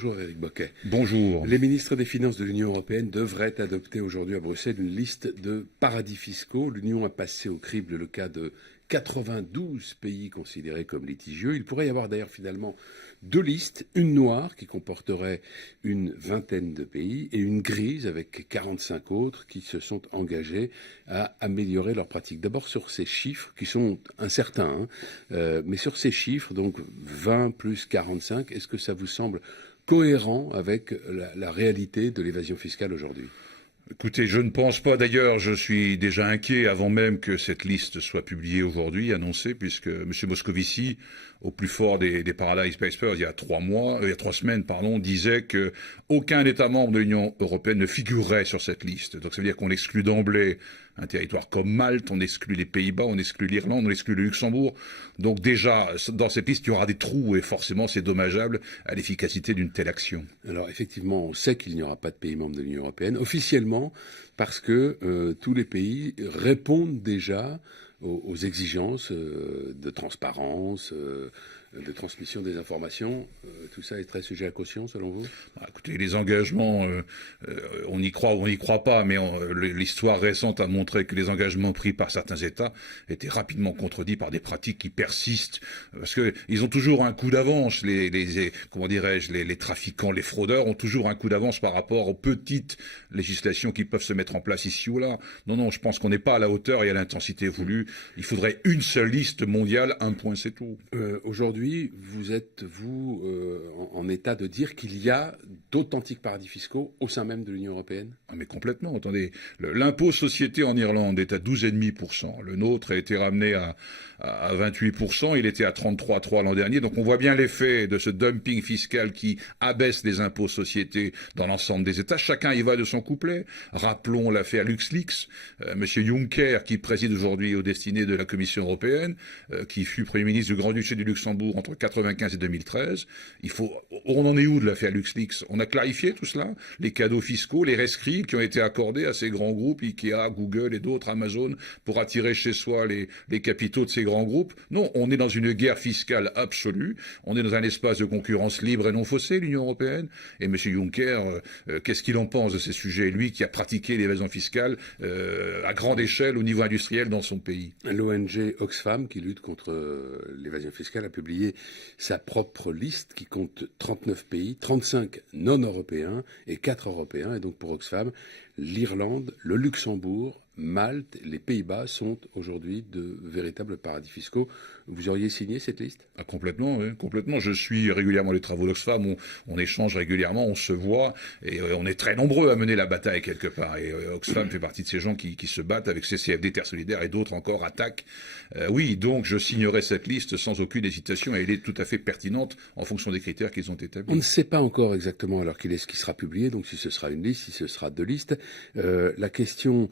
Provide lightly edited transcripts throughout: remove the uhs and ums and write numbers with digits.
Bonjour Éric Boquet. Bonjour. Les ministres des Finances de l'Union européenne devraient adopter aujourd'hui à Bruxelles une liste de paradis fiscaux. L'Union a passé au crible le cas de 92 pays considérés comme litigieux. Il pourrait y avoir d'ailleurs finalement deux listes, une noire qui comporterait une vingtaine de pays et une grise avec 45 autres qui se sont engagés à améliorer leurs pratiques. D'abord sur ces chiffres qui sont incertains, mais sur ces chiffres, donc 20 plus 45, est-ce que ça vous semble cohérent avec la réalité de l'évasion fiscale aujourd'hui? Écoutez, je ne pense pas. D'ailleurs, je suis déjà inquiet avant même que cette liste soit publiée aujourd'hui, annoncée, puisque M. Moscovici, au plus fort des Paradise Papers, il y a 3 semaines, disait que aucun État membre de l'Union européenne ne figurerait sur cette liste. Donc ça veut dire qu'on exclut d'emblée un territoire comme Malte, on exclut les Pays-Bas, on exclut l'Irlande, on exclut le Luxembourg. Donc déjà, dans cette liste, il y aura des trous et forcément c'est dommageable à l'efficacité d'une telle action. Alors effectivement, on sait qu'il n'y aura pas de pays membres de l'Union européenne, officiellement, parce que tous les pays répondent déjà aux exigences de transparence, de transmission des informations. Tout ça est très sujet à caution, selon vous? Écoutez, les engagements, on y croit ou on n'y croit pas, mais l'histoire récente a montré que les engagements pris par certains États étaient rapidement contredits par des pratiques qui persistent, parce que ils ont toujours un coup d'avance. Les trafiquants, les fraudeurs ont toujours un coup d'avance par rapport aux petites législations qui peuvent se mettre en place ici ou là. Non, je pense qu'on n'est pas à la hauteur et à l'intensité voulue. Il faudrait une seule liste mondiale, un point, c'est tout. Aujourd'hui, vous êtes, en état de dire qu'il y a d'authentiques paradis fiscaux au sein même de l'Union européenne? Mais complètement, attendez. L'impôt société en Irlande est à 12,5%. Le nôtre a été ramené à 28%. Il était à 33,3% l'an dernier. Donc on voit bien l'effet de ce dumping fiscal qui abaisse les impôts sociétés dans l'ensemble des États. Chacun y va de son couplet. Rappelons l'affaire LuxLeaks. Monsieur Juncker, qui préside aujourd'hui aux destinées de la Commission européenne, qui fut Premier ministre du Grand-Duché du Luxembourg entre 1995 et 2013. On en est où de l'affaire LuxLeaks? On a clarifié tout cela? Les cadeaux fiscaux, les rescrits qui ont été accordés à ces grands groupes, Ikea, Google et d'autres, Amazon, pour attirer chez soi les capitaux de ces grands groupes? Non, on est dans une guerre fiscale absolue. On est dans un espace de concurrence libre et non faussée, l'Union européenne. Et M. Juncker, qu'est-ce qu'il en pense de ces sujets? Lui qui a pratiqué l'évasion fiscale à grande échelle au niveau industriel dans son pays. L'ONG Oxfam, qui lutte contre l'évasion fiscale, a publié sa propre liste qui compte 39 pays, 35 non-européens et 4 européens. Et donc pour Oxfam, l'Irlande, le Luxembourg, Malte, les Pays-Bas sont aujourd'hui de véritables paradis fiscaux. Vous auriez signé cette liste? Complètement, oui, complètement. Je suis régulièrement les travaux d'Oxfam, on échange régulièrement, on se voit, et on est très nombreux à mener la bataille quelque part. Et Oxfam fait partie de ces gens qui se battent avec CCFD, Terre Solidaire et d'autres encore, attaquent. Oui, donc je signerai cette liste sans aucune hésitation, et elle est tout à fait pertinente en fonction des critères qu'ils ont établis. On ne sait pas encore exactement alors qu'il est ce qui sera publié, donc si ce sera une liste, si ce sera deux listes. La question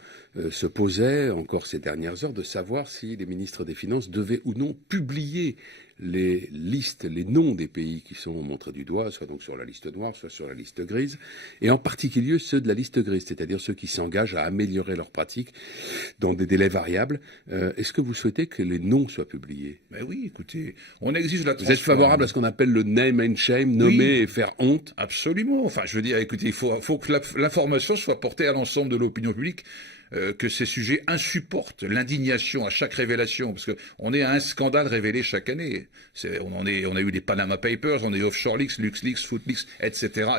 se posait encore ces dernières heures de savoir si les ministres des Finances devaient ou non publier les listes, les noms des pays qui sont montrés du doigt, soit donc sur la liste noire, soit sur la liste grise, et en particulier ceux de la liste grise, c'est-à-dire ceux qui s'engagent à améliorer leurs pratiques dans des délais variables. Est-ce que vous souhaitez que les noms soient publiés? Ben oui, écoutez, on exige la transparence. Vous êtes favorable à ce qu'on appelle le name and shame, nommer et faire honte? Absolument. Enfin, je veux dire, écoutez, il faut que l'information soit portée à l'ensemble de l'opinion publique. Que ces sujets insupportent l'indignation à chaque révélation, parce que on est à un scandale révélé chaque année. On a eu les Panama Papers, on a eu Offshore Leaks, LuxLeaks, FootLeaks, etc.,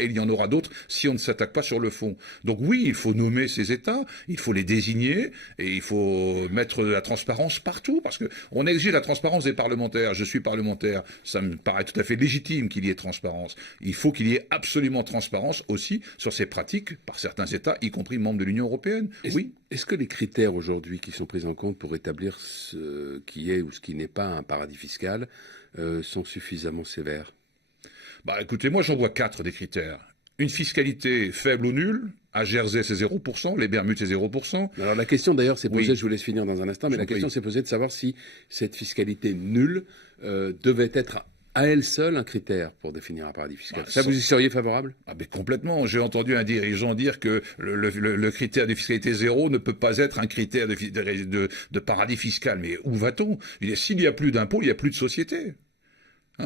et il y en aura d'autres si on ne s'attaque pas sur le fond. Donc oui, il faut nommer ces États, il faut les désigner, et il faut mettre de la transparence partout, parce que on exige la transparence des parlementaires. Je suis parlementaire, ça me paraît tout à fait légitime qu'il y ait transparence. Il faut qu'il y ait absolument transparence aussi sur ces pratiques par certains États, y compris membres de l'Union européenne. Oui. Est-ce que les critères aujourd'hui qui sont pris en compte pour établir ce qui est ou ce qui n'est pas un paradis fiscal sont suffisamment sévères? Écoutez, moi j'en vois 4 des critères. Une fiscalité faible ou nulle. À Jersey, c'est 0%, les Bermudes, c'est 0%. Alors la question d'ailleurs s'est posée, je vous laisse finir dans un instant, mais la question s'est posée de savoir si cette fiscalité nulle devait être à elle seule un critère pour définir un paradis fiscal. Ça, vous y seriez favorable? Mais complètement. J'ai entendu un dirigeant dire que le critère de fiscalité zéro ne peut pas être un critère de paradis fiscal. Mais où va-t-on? S'il n'y a plus d'impôts, il n'y a plus de société.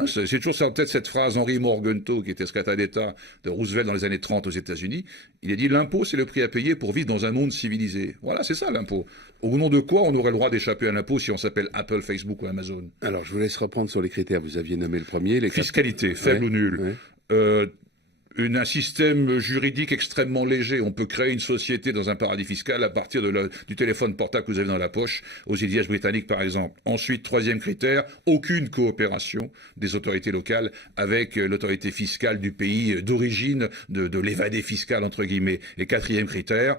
Hein, c'est toujours ça, peut-être cette phrase Henry Morgenthau, qui était secrétaire d'État de Roosevelt dans les années 30 aux États-Unis. Il a dit l'impôt, c'est le prix à payer pour vivre dans un monde civilisé. Voilà, c'est ça l'impôt. Au nom de quoi on aurait le droit d'échapper à l'impôt si on s'appelle Apple, Facebook ou Amazon? Alors, je vous laisse reprendre sur les critères. Vous aviez nommé le premier. Fiscalité, faible ou nulle. Ouais. Un système juridique extrêmement léger. On peut créer une société dans un paradis fiscal à partir du téléphone portable que vous avez dans la poche, aux îles Vierges britanniques par exemple. Ensuite, troisième critère, aucune coopération des autorités locales avec l'autorité fiscale du pays d'origine de l'évadé fiscal entre guillemets. Et quatrième critère,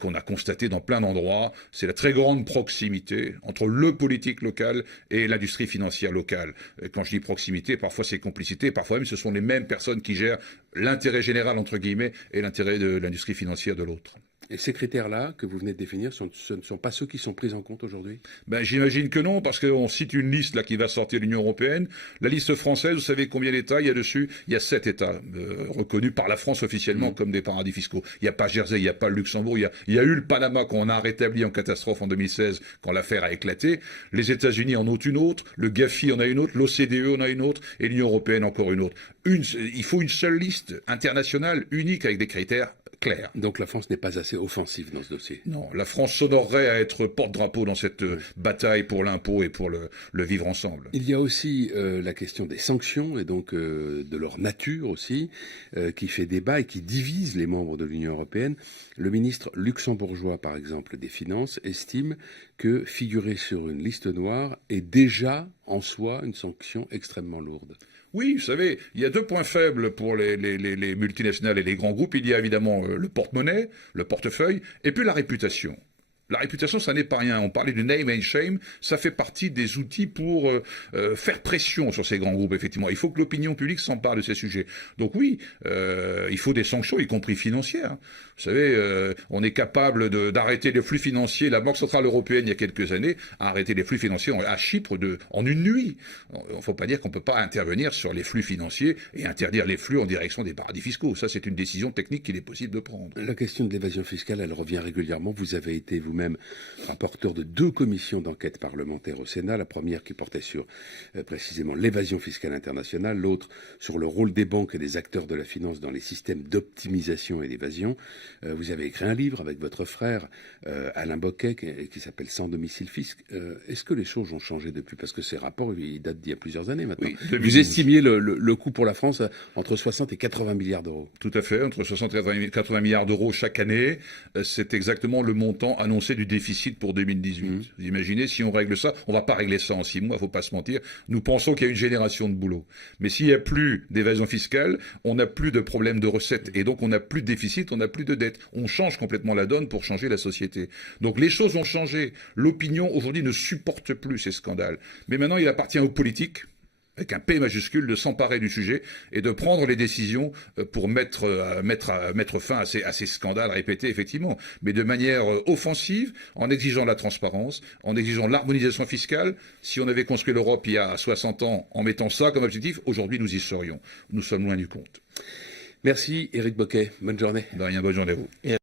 qu'on a constaté dans plein d'endroits, c'est la très grande proximité entre le politique local et l'industrie financière locale. Quand je dis proximité, parfois c'est complicité, parfois même ce sont les mêmes personnes qui gèrent l'intérêt général, entre guillemets, et l'intérêt de l'industrie financière de l'autre. Et ces critères-là que vous venez de définir, ce ne sont pas ceux qui sont pris en compte aujourd'hui? Ben, j'imagine que non, parce qu'on cite une liste là qui va sortir de l'Union européenne. La liste française, vous savez combien d'États il y a dessus? Il y a 7 États reconnus par la France officiellement comme des paradis fiscaux. Il n'y a pas Jersey, il n'y a pas le Luxembourg, il y a eu le Panama qu'on a rétabli en catastrophe en 2016 quand l'affaire a éclaté. Les États-Unis en ont une autre, le GAFI en a une autre, l'OCDE en a une autre, et l'Union européenne encore une autre. Il faut une seule liste internationale unique avec des critères clairs. Donc la France n'est pas assez offensive dans ce dossier? Non, la France s'honorerait à être porte-drapeau dans cette bataille pour l'impôt et pour le vivre ensemble. Il y a aussi la question des sanctions et donc de leur nature aussi, qui fait débat et qui divise les membres de l'Union européenne. Le ministre luxembourgeois, par exemple, des Finances, estime que figurer sur une liste noire est déjà en soi une sanction extrêmement lourde. Oui, vous savez, il y a 2 points faibles pour les multinationales et les grands groupes. Il y a évidemment le porte-monnaie, le portefeuille, et puis la réputation. La réputation, ça n'est pas rien. On parlait du name and shame, ça fait partie des outils pour faire pression sur ces grands groupes, effectivement. Il faut que l'opinion publique s'empare de ces sujets. Donc oui, il faut des sanctions, y compris financières. Vous savez, on est capable d'arrêter les flux financiers. La Banque Centrale Européenne, il y a quelques années, a arrêté les flux financiers à Chypre en une nuit. Il ne faut pas dire qu'on ne peut pas intervenir sur les flux financiers et interdire les flux en direction des paradis fiscaux. Ça, c'est une décision technique qu'il est possible de prendre. La question de l'évasion fiscale, elle revient régulièrement. Vous avez été vous-même rapporteur de 2 commissions d'enquête parlementaire au Sénat. La première qui portait sur précisément l'évasion fiscale internationale, l'autre sur le rôle des banques et des acteurs de la finance dans les systèmes d'optimisation et d'évasion. Vous avez écrit un livre avec votre frère Alain Bocquet qui s'appelle Sans domicile fisc. Est-ce que les choses ont changé depuis? Parce que ces rapports, ils datent d'il y a plusieurs années maintenant. Oui, vous estimiez le coût pour la France entre 60 et 80 milliards d'euros. Tout à fait, entre 60 et 80 milliards d'euros chaque année. C'est exactement le montant annoncé du déficit pour 2018. Vous imaginez, si on règle ça, on ne va pas régler ça en 6 mois, il ne faut pas se mentir. Nous pensons qu'il y a une génération de boulot. Mais s'il n'y a plus d'évasion fiscale, on n'a plus de problème de recettes. Et donc on n'a plus de déficit, on n'a plus de dette. On change complètement la donne pour changer la société. Donc les choses ont changé. L'opinion aujourd'hui ne supporte plus ces scandales. Mais maintenant il appartient aux politiques, avec un P majuscule, de s'emparer du sujet et de prendre les décisions pour mettre fin à ces scandales répétés, effectivement, mais de manière offensive, en exigeant la transparence, en exigeant l'harmonisation fiscale. Si on avait construit l'Europe il y a 60 ans en mettant ça comme objectif, aujourd'hui nous y serions. Nous sommes loin du compte. Merci Éric Bocquet, bonne journée. De rien, bonne journée à vous.